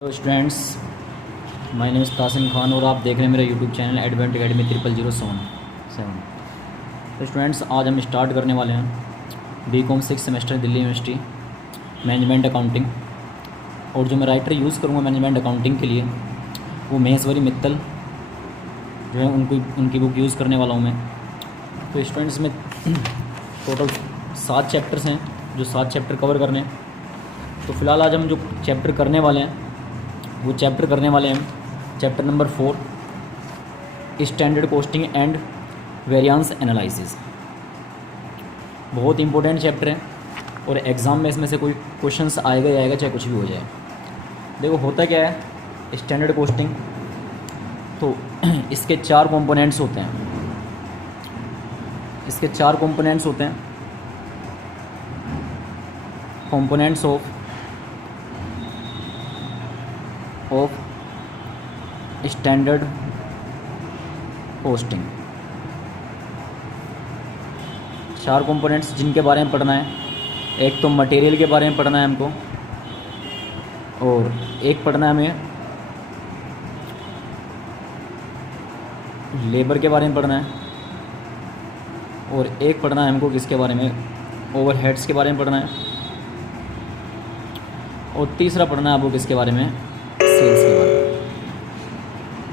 Hello students, my name is Tasim Khan और आप देख रहे हैं मेरा यूट्यूब चैनल एडवेंट अकेडमी 0007। तो स्टूडेंट्स, आज हम स्टार्ट करने वाले हैं BCom 6 semester Delhi university management accounting. और जो मैं राइटर यूज़ करूँगा मैनेजमेंट अकाउंटिंग के लिए वो महेश्वरी मित्तल जो है उनकी बुक यूज़ करने वाला हूँ मैं। तो स्टूडेंट्स में टोटल 7 चैप्टर्स हैं जो 7 चैप्टर कवर करने हैं। तो फ़िलहाल आज हम जो चैप्टर करने वाले हैं वो chapter number 4 standard costing and variance analysis. बहुत इंपॉर्टेंट चैप्टर है और एग्ज़ाम में इसमें से कोई क्वेश्चंस आएगा ही आएगा, चाहे कुछ भी हो जाए। देखो होता क्या है स्टैंडर्ड कॉस्टिंग, तो इसके 4 कंपोनेंट्स होते हैं। Components of standard costing. 4 components जिनके बारे में पढ़ना है। एक तो मटेरियल के बारे में पढ़ना है हमको, और एक पढ़ना है हमें लेबर के बारे में पढ़ना है, और एक पढ़ना है हमको किसके बारे में, ओवरहेड्स के बारे में पढ़ना है, और तीसरा पढ़ना है आपको किसके बारे में, सेल्स के बारे में।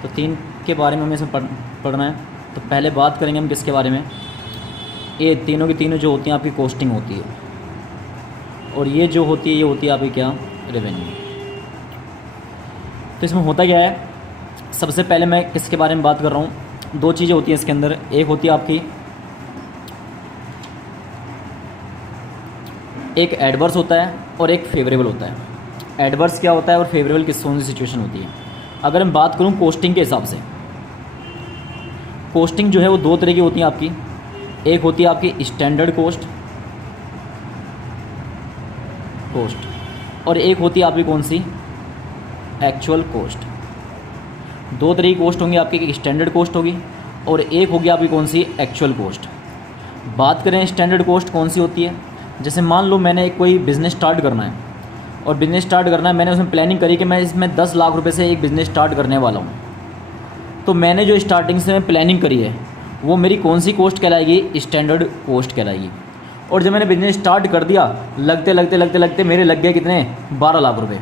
तो 3 के बारे में हमें इसमें पढ़ना है। तो पहले बात करेंगे हम किसके बारे में, ये तीनों की तीनों जो होती हैं आपकी कॉस्टिंग होती है, और ये जो होती है ये होती है आपकी क्या, रेवेन्यू। तो इसमें होता क्या है, सबसे पहले मैं किसके बारे में बात कर रहा हूँ। 2 चीज़ें होती हैं इसके अंदर, एक होती है आपकी एक एडवर्स होता है और एक फेवरेबल होता है। एडवर्स क्या होता है और फेवरेबल किस कौन सी सिचुएशन होती है। अगर हम बात करूं कॉस्टिंग के हिसाब से, कॉस्टिंग जो है वो 2 तरह की होती है आपकी। एक होती है आपकी स्टैंडर्ड कॉस्ट और एक होती है आपकी कौन सी, एक्चुअल कॉस्ट। 2 तरह की कॉस्ट होंगी आपकी, एक स्टैंडर्ड कॉस्ट होगी और एक होगी आपकी कौन सी, एक्चुअल कॉस्ट। बात करें स्टैंडर्ड कॉस्ट कौन सी होती है, जैसे मान लो मैंने कोई बिज़नेस स्टार्ट करना है, और बिज़नेस स्टार्ट करना है, मैंने उसमें प्लानिंग करी कि मैं इसमें 10 लाख रुपए से एक बिज़नेस स्टार्ट करने वाला हूँ। तो मैंने जो स्टार्टिंग से मैं प्लानिंग करी है वो मेरी कौन सी कॉस्ट कहलाएगी, स्टैंडर्ड कॉस्ट कहलाएगी। और जब मैंने बिज़नेस स्टार्ट कर दिया, लगते मेरे लग गए कितने, 12 लाख रुपये।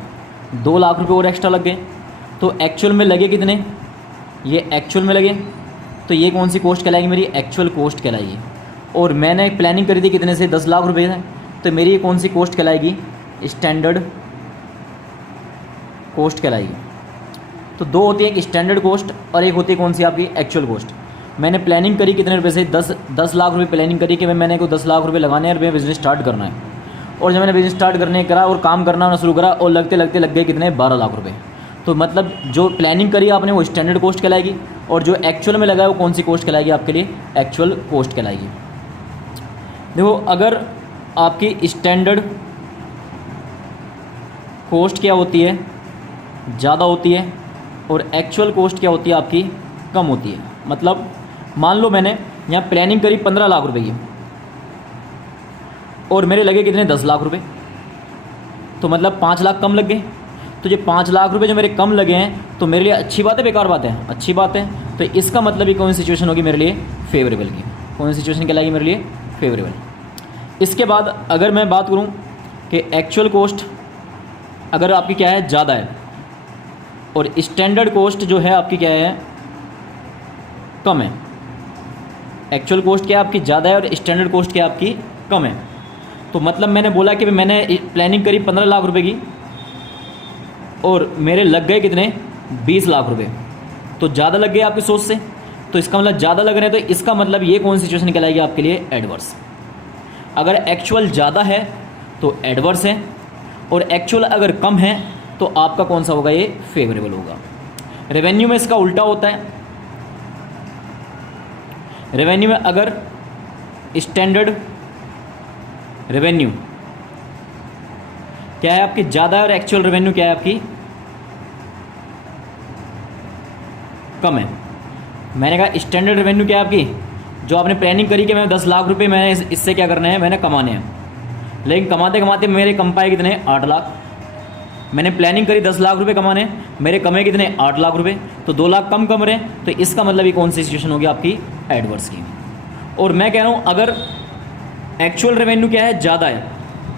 2 लाख रुपये और एक्स्ट्रा लग गए। तो एक्चुअल में लगे कितने, ये एक्चुअल में लगे, तो ये कौन सी कॉस्ट कहलाएगी, मेरी एक्चुअल कॉस्ट कहलाएगी। और मैंने प्लानिंग करी थी कितने से, 10 लाख रुपये से, तो मेरी ये कौन सी कॉस्ट कहलाएगी, स्टैंडर्ड कॉस्ट कहलाएगी। तो 2 होती है, एक स्टैंडर्ड कॉस्ट और एक होती है कौन सी आपकी, एक्चुअल कॉस्ट। मैंने प्लानिंग करी कितने रुपए से, 10 लाख रुपये प्लानिंग करी कि मैंने को 10 लाख रुपये लगाने हैं और मैं बिज़नेस स्टार्ट करना है। और जब मैंने बिज़नेस स्टार्ट करने करा और काम करना शुरू करा, और लगते लग गए कितने, 12 लाख रुपये। तो मतलब जो प्लानिंग करी आपने वो स्टैंडर्ड कॉस्ट कहलाएगी, और जो एक्चुअल में लगा है वो कौन सी कॉस्ट कहलाएगी आपके लिए, एक्चुअल कॉस्ट कहलाएगी। देखो अगर आपकी स्टैंडर्ड कॉस्ट क्या होती है, ज़्यादा होती है, और एक्चुअल कॉस्ट क्या होती है आपकी, कम होती है। मतलब मान लो मैंने यहाँ प्लानिंग करी 15 लाख रुपए की, और मेरे लगे कितने, 10 लाख रुपए। तो मतलब 5 लाख कम लग गए। तो ये 5 लाख रुपए जो मेरे कम लगे हैं, तो मेरे लिए अच्छी बात है, बेकार बात है, अच्छी बात है। तो इसका मतलब ये कौन सी सिचुएशन होगी मेरे लिए, फेवरेबल की। कौन सी सिचुएशन कहलाएगी मेरे लिए, फेवरेबल। इसके बाद अगर मैं बात करूँ कि एक्चुअल कॉस्ट अगर आपकी क्या है, ज़्यादा है, और स्टैंडर्ड कॉस्ट जो है आपकी क्या है, कम है। एक्चुअल कॉस्ट क्या है आपकी, ज़्यादा है, और स्टैंडर्ड कॉस्ट क्या है आपकी, कम है। तो मतलब मैंने बोला कि मैंने प्लानिंग करी 15 लाख रुपए की, और मेरे लग गए कितने, 20 लाख रुपए। तो ज़्यादा लग गए आपकी सोच से, तो इसका मतलब ज़्यादा लग रहे हैं, तो इसका मतलब ये कौन सी सिचुएशन कहलाएगी आपके लिए, एडवर्स। अगर एक्चुअल ज़्यादा है तो एडवर्स है, और एक्चुअल अगर कम है तो आपका कौन सा होगा, ये फेवरेबल होगा। रेवेन्यू में इसका उल्टा होता है। रेवेन्यू में अगर स्टैंडर्ड रेवेन्यू क्या है आपकी, ज़्यादा है, और एक्चुअल रेवेन्यू क्या है आपकी, कम है। मैंने कहा स्टैंडर्ड रेवेन्यू क्या है आपकी, जो आपने प्लानिंग करी कि मैं 10 लाख रुपए मैंने इससे क्या करना है, मैंने कमाने हैं, लेकिन कमाते कमाते मेरे कम पाए कितने, 8 लाख। मैंने प्लानिंग करी 10 लाख रुपए कमाने, मेरे कमे कितने 8 लाख रुपए, तो 2 लाख कम कम रहे, तो इसका मतलब ये कौन सी सिचुएशन होगी आपकी एडवर्स की। और मैं कह रहा हूँ अगर एक्चुअल रेवेन्यू क्या है ज़्यादा है,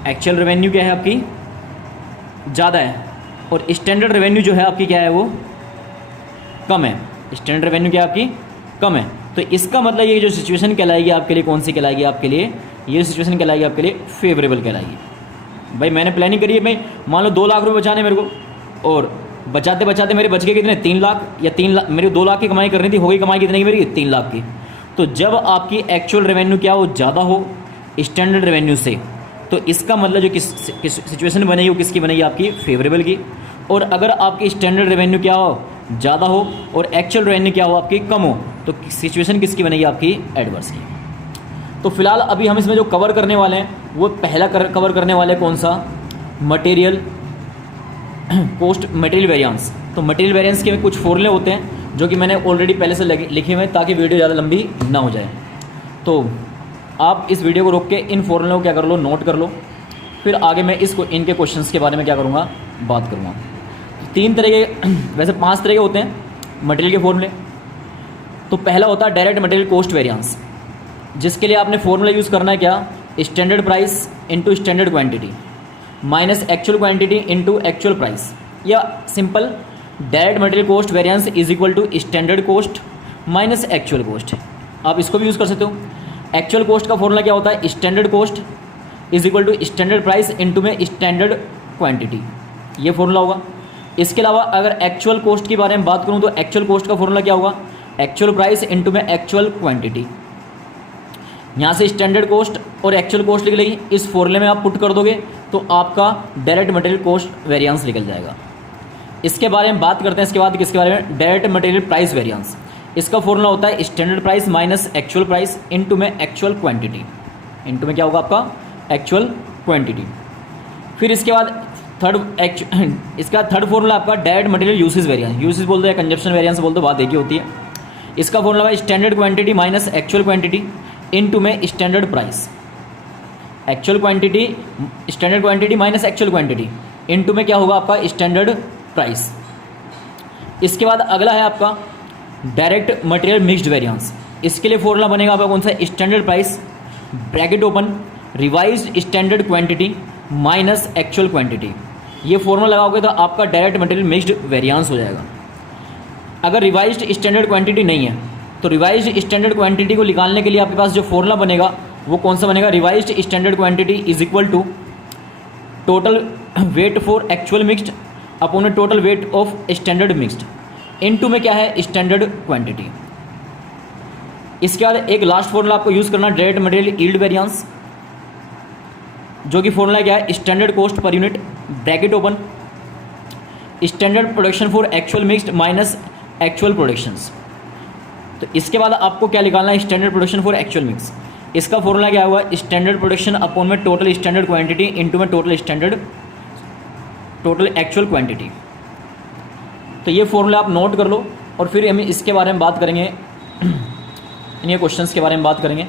एक्चुअल रेवेन्यू क्या है आपकी ज़्यादा है और स्टैंडर्ड रेवेन्यू जो है आपकी क्या है वो कम है, स्टैंडर्ड रेवेन्यू क्या है आपकी कम है, तो इसका मतलब ये जो सिचुएशन कहलाएगी आपके लिए कौन सी कहलाएगी आपके लिए, ये सिचुएशन कहलाएगी आपके लिए फेवरेबल कहलाएगी। भाई मैंने प्लानिंग करी है, भाई मान लो 2 लाख रुपए बचाने मेरे को, और बचाते बचाते मेरे बच गए कितने 3 लाख, या 3 लाख मेरी 2 लाख की कमाई करनी थी, हो गई कमाई कितने की मेरी 3 लाख की। तो जब आपकी एक्चुअल रेवेन्यू क्या हो ज़्यादा हो स्टैंडर्ड रेवेन्यू से, तो इसका मतलब जो किस सिचुएशन बनेगी वो किसकी बनेगी आपकी फेवरेबल की। और अगर आपकी स्टैंडर्ड रेवेन्यू क्या हो ज़्यादा हो और एक्चुअल रेवेन्यू क्या हो आपकी कम हो, तो सिचुएशन किसकी बनेगी आपकी एडवर्स की। तो फिलहाल अभी हम इसमें जो कवर करने वाले हैं वो पहला कवर करने वाले कौन सा, मटेरियल कॉस्ट मटेरियल वेरिएंस। तो मटेरियल वेरिएंस के में कुछ फॉर्मूले होते हैं जो कि मैंने ऑलरेडी पहले से लिखे हुए हैं ताकि वीडियो ज़्यादा लंबी ना हो जाए। तो आप इस वीडियो को रोक के इन फॉर्मूलों को क्या कर लो, नोट कर लो, फिर आगे मैं इसको इनके क्वेश्चंस के बारे में क्या करूँगा, बात करूँगा। 3 तरह के वैसे 5 तरह के होते हैं मटेरियल के फॉर्मूले। तो पहला होता है डायरेक्ट मटेरियल कॉस्ट वेरिएंस, जिसके लिए आपने फॉर्मूला यूज़ करना है क्या, standard price into standard quantity minus actual quantity into actual price, या simple direct material cost variance is equal to standard cost minus actual cost. आप इसको भी यूज़ कर सकते हो। एक्चुअल कॉस्ट का फॉर्मूला क्या होता है, standard cost is equal to standard price into में स्टैंडर्ड क्वांटिटी, ये फॉर्मूला होगा। इसके अलावा अगर एक्चुअल कॉस्ट के बारे में बात करूँ तो एक्चुअल कॉस्ट का फॉर्मूला क्या होगा, एक्चुअल प्राइस इंटू में एक्चुअल क्वांटिटी। यहाँ से स्टैंडर्ड कॉस्ट और एक्चुअल कॉस्ट निकल लेगी, इस फॉर्मूले में आप पुट कर दोगे तो आपका डायरेक्ट मटेरियल कॉस्ट वेरिएंस निकल जाएगा। इसके बारे में बात करते हैं इसके बाद किसके बारे में, डायरेक्ट मटेरियल प्राइस वेरिएंस। इसका फॉर्मूला होता है standard price minus actual price into में एक्चुअल क्वांटिटी, इंटू में क्या होगा आपका एक्चुअल क्वांटिटी। फिर इसके बाद इसका थर्ड फॉर्मूला आपका direct material usage variance, usage बोल दो या कंजप्शन वेरिएंस बोल दो, बात एक ही होती है। इसका फॉर्मूला है standard quantity minus actual quantity into में standard price, actual quantity standard quantity minus actual quantity into में क्या होगा आपका स्टैंडर्ड प्राइस। इसके बाद अगला है आपका डायरेक्ट मटेरियल मिक्स्ड वेरिएंस। इसके लिए फॉर्मूला बनेगा आपका कौन सा, standard price bracket open revised standard quantity minus actual quantity. ये फॉर्मूला लगाओगे तो आपका डायरेक्ट मटेरियल मिक्स्ड वेरिएंस हो जाएगा। अगर रिवाइज्ड स्टैंडर्ड क्वांटिटी नहीं है तो रिवाइज्ड स्टैंडर्ड क्वांटिटी को निकालने के लिए आपके पास जो फॉर्मूला बनेगा वो कौन सा बनेगा, revised standard quantity is equal to total weight for actual mixed upon total weight of standard mixed into में क्या है स्टैंडर्ड क्वांटिटी। इसके बाद एक लास्ट फॉर्मूला आपको यूज़ करना डायरेक्ट मटेरियल यील्ड वेरिएंस, जो कि फॉर्मूला क्या है, standard cost per unit bracket open standard production for actual mixed minus actual productions. तो इसके बाद आपको क्या निकालना है, standard production for actual mix. इसका फॉर्मूला क्या हुआ, स्टैंडर्ड प्रोडक्शन अपॉन में टोटल स्टैंडर्ड क्वांटिटी इनटू में टोटल एक्चुअल क्वांटिटी। तो ये फॉर्मूला आप नोट कर लो और फिर हम इसके बारे में बात करेंगे, इन क्वेश्चंस के बारे में बात करेंगे।